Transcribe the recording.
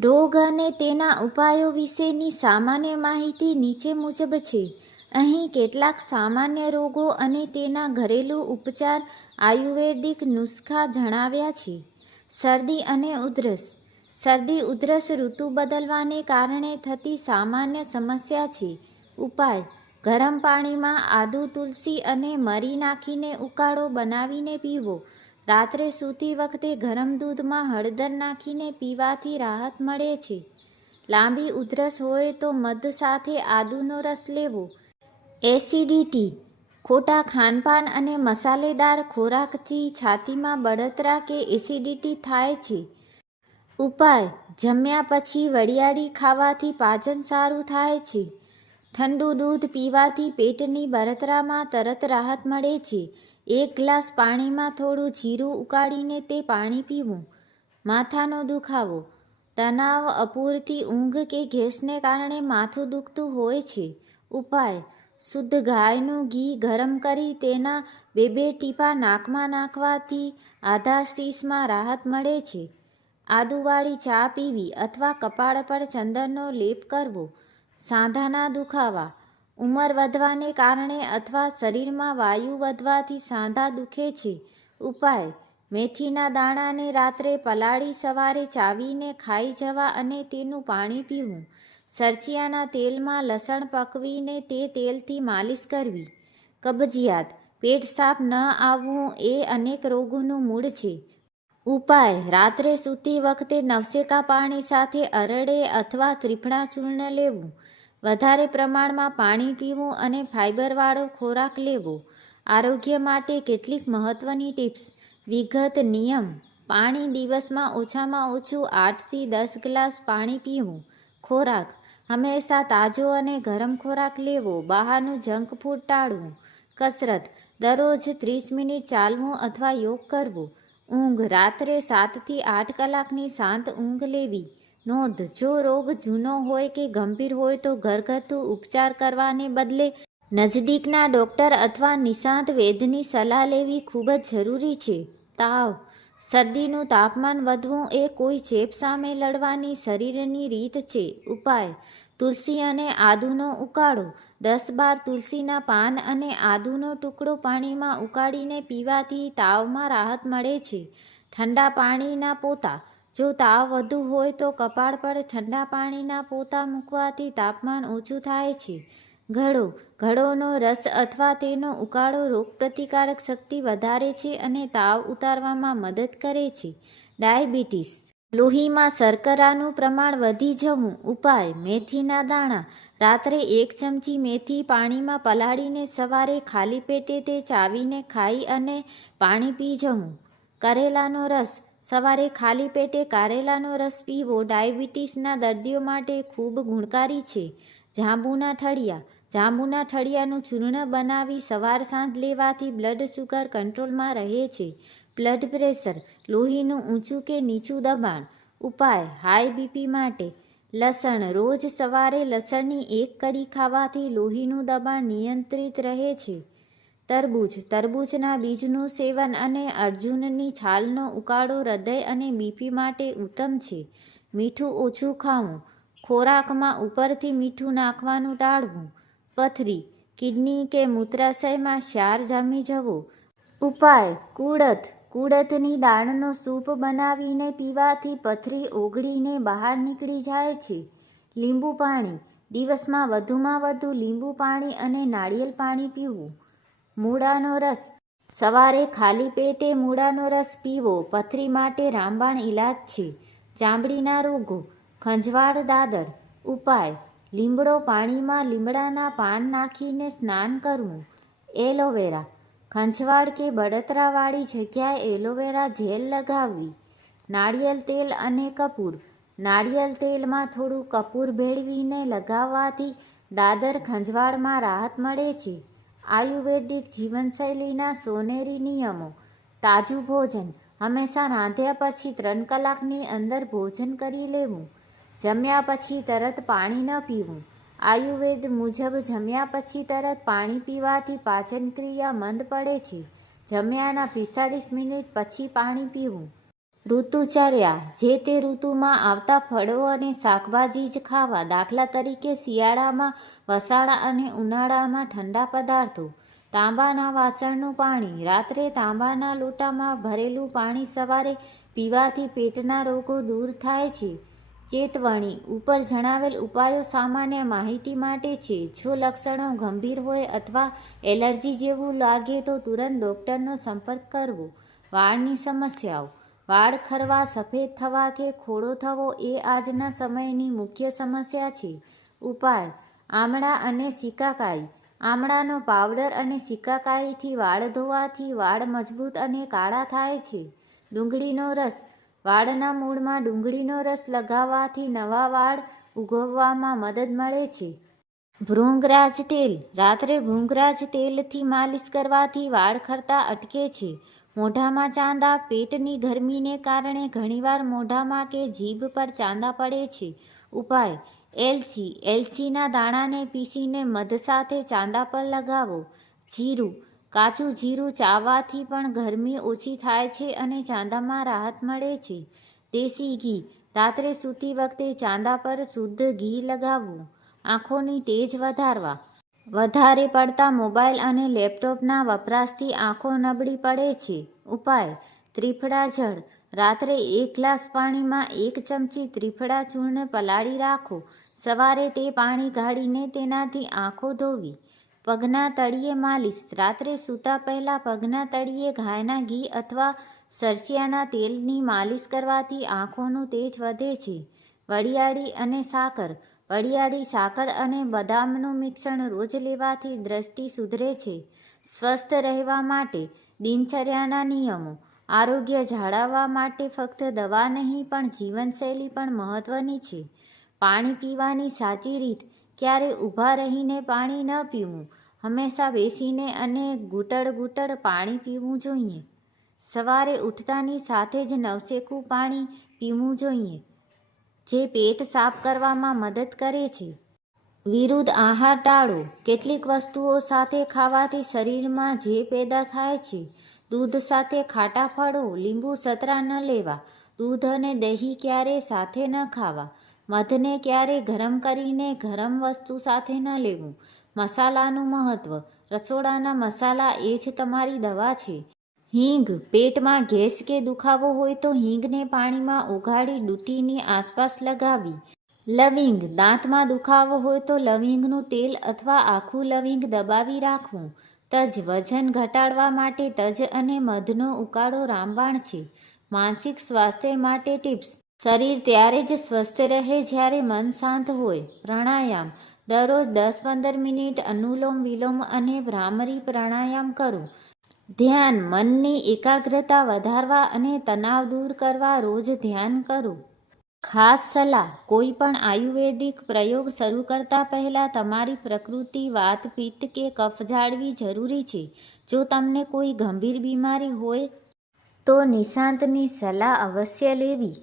રોગ અને તેના ઉપાયો વિશેની સામાન્ય માહિતી નીચે મુજબ છે. અહીં કેટલાક સામાન્ય રોગો અને તેના ઘરેલું ઉપચાર આયુર્વેદિક નુસ્ખા જણાવ્યા છે. શરદી અને ઉધરસ. શરદી ઉધરસ ઋતુ બદલવાને કારણે થતી સામાન્ય સમસ્યા છે. ઉપાય: ગરમ પાણીમાં આદુ, તુલસી અને મરી નાખીને ઉકાળો બનાવીને પીવો. રાત્રે સૂતી વખતે ગરમ દૂધમાં હળદર નાખીને પીવાથી રાહત મળે છે. લાંબી ઉધરસ હોય તો મધ સાથે આદુનો રસ લેવો. એસિડિટી. ખોટા ખાનપાન અને મસાલેદાર ખોરાકથી છાતીમાં બળતરા કે એસિડિટી થાય છે. ઉપાય: જમ્યા પછી વરિયાળી ખાવાથી પાચન સારું થાય છે. ઠંડુ દૂધ પીવાથી પેટની બળતરામાં તરત રાહત મળે છે. એક ગ્લાસ પાણીમાં થોડું જીરું ઉકાળીને તે પાણી પીવું. માથાનો દુખાવો. તણાવ, અપૂરતી ઊંઘ કે ગેસને કારણે માથું દુખતું હોય છે. ઉપાય: શુદ્ધ ગાયનું ઘી ગરમ કરી તેના 2-2 ટીપાં નાકમાં નાખવાથી આધાશીશમાં રાહત મળે છે. આદુવાળી ચા પીવી અથવા કપાળ પર ચંદનનો લેપ કરવો. સાંધાના દુખાવા. ઉંમર વધવાને કારણે અથવા શરીરમાં વાયુ વધવાથી સાંધા દુખે છે. ઉપાય: મેથીના દાણાને રાત્રે પલાળી સવારે ચાવીને ખાઈ જવા અને તેનું પાણી પીવું. સરસિયાના તેલમાં લસણ પકવીને તે તેલથી માલિશ કરવી. કબજિયાત. પેટ સાફ ન આવવું એ અનેક રોગોનું મૂળ છે. ઉપાય: રાત્રે સૂતી વખતે નવશેકા પાણી સાથે અરડે અથવા ત્રિફળા ચૂર્ણ લેવું. વધારે પ્રમાણમાં પાણી પીવું અને ફાઇબરવાળો ખોરાક લેવો. આરોગ્ય માટે કેટલીક મહત્વની ટિપ્સ. વિગત નિયમ: પાણી દિવસમાં ઓછામાં ઓછું 8 થી 10 ગ્લાસ પાણી પીવું. ખોરાક: હંમેશા તાજો અને ગરમ ખોરાક લેવો. બહારનું જંક ફૂડ ટાળવું. કસરત: દરરોજ 30 મિનિટ ચાલવું અથવા યોગ કરવો. ઊંઘ: રાત્રે 7 થી 8 કલાકની શાંત ઊંઘ લેવી. નોંધ: જો રોગ જૂનો હોય કે ગંભીર હોય તો ઘરગથ્થુ ઉપચાર કરવાને બદલે નજદીકના ડૉક્ટર અથવા નિષ્ણાત વૈદ્યની સલાહ લેવી ખૂબ જ જરૂરી છે. તાવ. શરદીનું તાપમાન વધવું એ કોઈ ચેપ સામે લડવાની શરીરની રીત છે. ઉપાય: તુલસી અને આદુનો ઉકાળો. 10-12 તુલસીના પાન અને આદુનો ટુકડો પાણીમાં ઉકાળીને પીવાથી તાવમાં રાહત મળે છે. ઠંડા પાણીના પોતા. જો તાવ વધુ હોય તો કપાળ પર ઠંડા પાણીના પોતા મૂકવાથી તાપમાન ઓછું થાય છે. ગળો. ગળોનો રસ અથવા તેનો ઉકાળો રોગપ્રતિકારક શક્તિ વધારે છે અને તાવ ઉતારવામાં મદદ કરે છે. ડાયાબિટીસ. લોહીમાં શર્કરાનું પ્રમાણ વધી જવું. ઉપાય: મેથીના દાણા. રાત્રે 1 ચમચી મેથી પાણીમાં પલાળીને સવારે ખાલી પેટે તે ચાવીને ખાઈ અને પાણી પી જવું. કારેલાનો રસ. સવારે ખાલી પેટે કારેલાનો રસ પીવો ડાયાબિટીસના દર્દીઓ માટે ખૂબ ગુણકારી છે. જાંબુના ઠળિયા. જાંબુના ઠળિયાનું ચૂર્ણ બનાવી સવાર સાંજ લેવાથી બ્લડ શુગર કંટ્રોલમાં રહે છે. Blood pressure. લોહીનું ઊંચું કે નીચું દબાણ. ઉપાય: હાઈ બીપી માટે લસણ. રોજ સવારે લસણની 1 કળી ખાવાથી લોહીનું દબાણ નિયંત્રિત રહે છે. તરબૂચ. તરબૂચના બીજનું સેવન અને અર્જુનની છાલનો ઉકાળો હૃદય અને બીપી માટે ઉત્તમ છે. મીઠું ઓછું ખાવું. ખોરાકમાં ઉપરથી મીઠું નાખવાનું ટાળવું. પથરી, કિડની કે મૂત્રાશયમાં ક્ષાર જામી જવો. ઉપાય: કુળથ. કુળથની દાળનો સૂપ બનાવીને પીવાથી પથરી ઓગળીને બહાર નીકળી જાય છે. લીંબુ પાણી. દિવસમાં વધુમાં વધુ લીંબુ પાણી અને નાળિયેર પાણી પીવું. મૂળાનો રસ. સવારે ખાલી પેટે મૂળાનો રસ પીવો પથરી માટે રામબાણ ઇલાજ છે. ચામડીના રોગો. ખંજવાળ, દાદર. ઉપાય: લીમડો પાણીમાં લીમડાના પાન નાખીને સ્નાન કરવું. એલોવેરા. ખંજવાળ કે બળતરાવાળી જગ્યાએ એલોવેરા જેલ લગાવવી. નાળિયેર તેલ અને કપૂર. નાળિયેર તેલમાં થોડું કપૂર ભેળવીને લગાવવાથી દાદર ખંજવાળમાં રાહત મળે છે. આયુર્વેદિક જીવનશૈલીના સોનેરી નિયમો. તાજું ભોજન. હંમેશા રાંધ્યા પછી 3 કલાકની અંદર ભોજન કરી લેવું. જમ્યા પછી તરત પાણી ન પીવું. આયુર્વેદ મુજબ જમ્યા પછી તરત પાણી પીવાથી પાચનક્રિયા મંદ પડે છે. જમ્યાના 45 મિનિટ પછી પાણી પીવું. ઋતુચર્યા: જે તે ઋતુમાં આવતા ફળો અને શાકભાજી જ ખાવા. દાખલા તરીકે શિયાળામાં વસાણા અને ઉનાળામાં ઠંડા પદાર્થો. તાંબાના વાસણનું પાણી: રાત્રે તાંબાના લોટામાં ભરેલું પાણી સવારે પીવાથી પેટના રોગો દૂર થાય છે. ચેતવણી: ઉપર જણાવેલ ઉપાયો સામાન્ય માહિતી માટે છે. જો લક્ષણો ગંભીર હોય અથવા એલર્જી જેવું લાગે તો તુરંત ડૉક્ટરનો સંપર્ક કરવો. વાળની સમસ્યાઓ: વાળ ખરવા, સફેદ થવા કે ખોડો થવો એ આજના સમયની મુખ્ય સમસ્યા છે. ઉપાય: આમળા અને શિકાકાઈ. આમળાનો પાવડર અને શિકાકાઈથી વાળ ધોવાથી વાળ મજબૂત અને કાળા થાય છે. ડુંગળીનો રસ: વાળના મૂળમાં ડુંગળીનો રસ લગાવવાથી નવા વાળ ઉગવવામાં મદદ મળે છે. ભૃંગરાજ તેલ: રાત્રે ભૃંગરાજ તેલથી માલિશ કરવાથી વાળ ખરતા અટકે છે. મોઢામાં ચાંદા: પેટની ગરમીને કારણે ઘણીવાર મોઢામાં કે જીભ પર ચાંદા પડે છે. ઉપાય: એલચી: એલચીના દાણાને પીસીને મધ સાથે ચાંદા પર લગાવો. જીરું: કાચું જીરું ચાવવાથી પણ ગરમી ઓછી થાય છે અને ચાંદામાં રાહત મળે છે. દેશી ઘી: રાત્રે સૂતી વખતે ચાંદા પર શુદ્ધ ઘી લગાવવું. આંખોની તેજ વધારવા: વધારે પડતા મોબાઈલ અને લેપટોપના વપરાશથી આંખો નબળી પડે છે. ઉપાય: ત્રિફળા જળ: રાત્રે 1 ગ્લાસ પાણીમાં 1 ચમચી ત્રિફળા ચૂર્ણ પલાળી રાખો. સવારે તે પાણી ગાળીને તેનાથી આંખો ધોવી. પગના તળિયે માલિશ: રાત્રે સૂતા પહેલાં પગના તળિયે ગાયના ઘી અથવા સરસિયાના તેલની માલિશ કરવાથી આંખોનું તેજ વધે છે. વરિયાળી અને સાકર: વરિયાળી, સાકર અને બદામનું મિશ્રણ રોજ લેવાથી દ્રષ્ટિ સુધરે છે. સ્વસ્થ રહેવા માટે દિનચર્યાના નિયમો: આરોગ્ય જાળવવા માટે ફક્ત દવા નહીં પણ જીવનશૈલી પણ મહત્વની છે. પાણી પીવાની સાચી રીત: ક્યારેય ઊભા રહીને પાણી ન પીવું. હંમેશા બેસીને અને ઘૂંટડ પાણી પીવું જોઈએ. સવારે ઉઠતાની સાથે જ નવશેકું પાણી પીવું જોઈએ, જે પેટ સાફ કરવામાં મદદ કરે છે. વિરુદ્ધ આહાર ટાળો: કેટલીક વસ્તુઓ સાથે ખાવાથી શરીરમાં ઝેર પેદા થાય છે. દૂધ સાથે ખાટા ફળો, લીંબુ સતરા ન લેવા. દૂધ અને દહીં ક્યારેય સાથે ન ખાવા. મધને ક્યારેય ગરમ કરીને ગરમ વસ્તુ સાથે ન લેવું. મસાલાનું મહત્વ: રસોડાના મસાલા એ જ તમારી દવા છે. હિંગ: પેટમાં ગેસ કે દુખાવો હોય તો હિંગને પાણીમાં ઓગાળી ડૂંટીની આસપાસ લગાવવી. લવિંગ: દાંતમાં દુખાવો હોય તો લવિંગનું તેલ અથવા આખું લવિંગ દબાવી રાખવું. તજ: વજન ઘટાડવા માટે તજ અને મધનો ઉકાળો રામબાણ છે. માનસિક સ્વાસ્થ્ય માટે ટિપ્સ: શરીર ત્યારે જ સ્વસ્થ રહે જ્યારે મન શાંત હોય. પ્રાણાયામ: દરરોજ 10-15 મિનિટ અનુલોમ વિલોમ અને ભ્રામરી પ્રાણાયામ કરો. ધ્યાન: મનની એકાગ્રતા વધારવા અને તણાવ દૂર કરવા રોજ ધ્યાન કરો. ખાસ સલાહ: કોઈ પણ આયુર્વેદિક પ્રયોગ શરૂ કરતા પહેલા તમારી પ્રકૃતિ, વાત, પિત્ત કે કફ જાણવી જરૂરી છે. જો તમને કોઈ ગંભીર બીમારી હોય તો નિષ્ણાતની સલાહ અવશ્ય લેવી.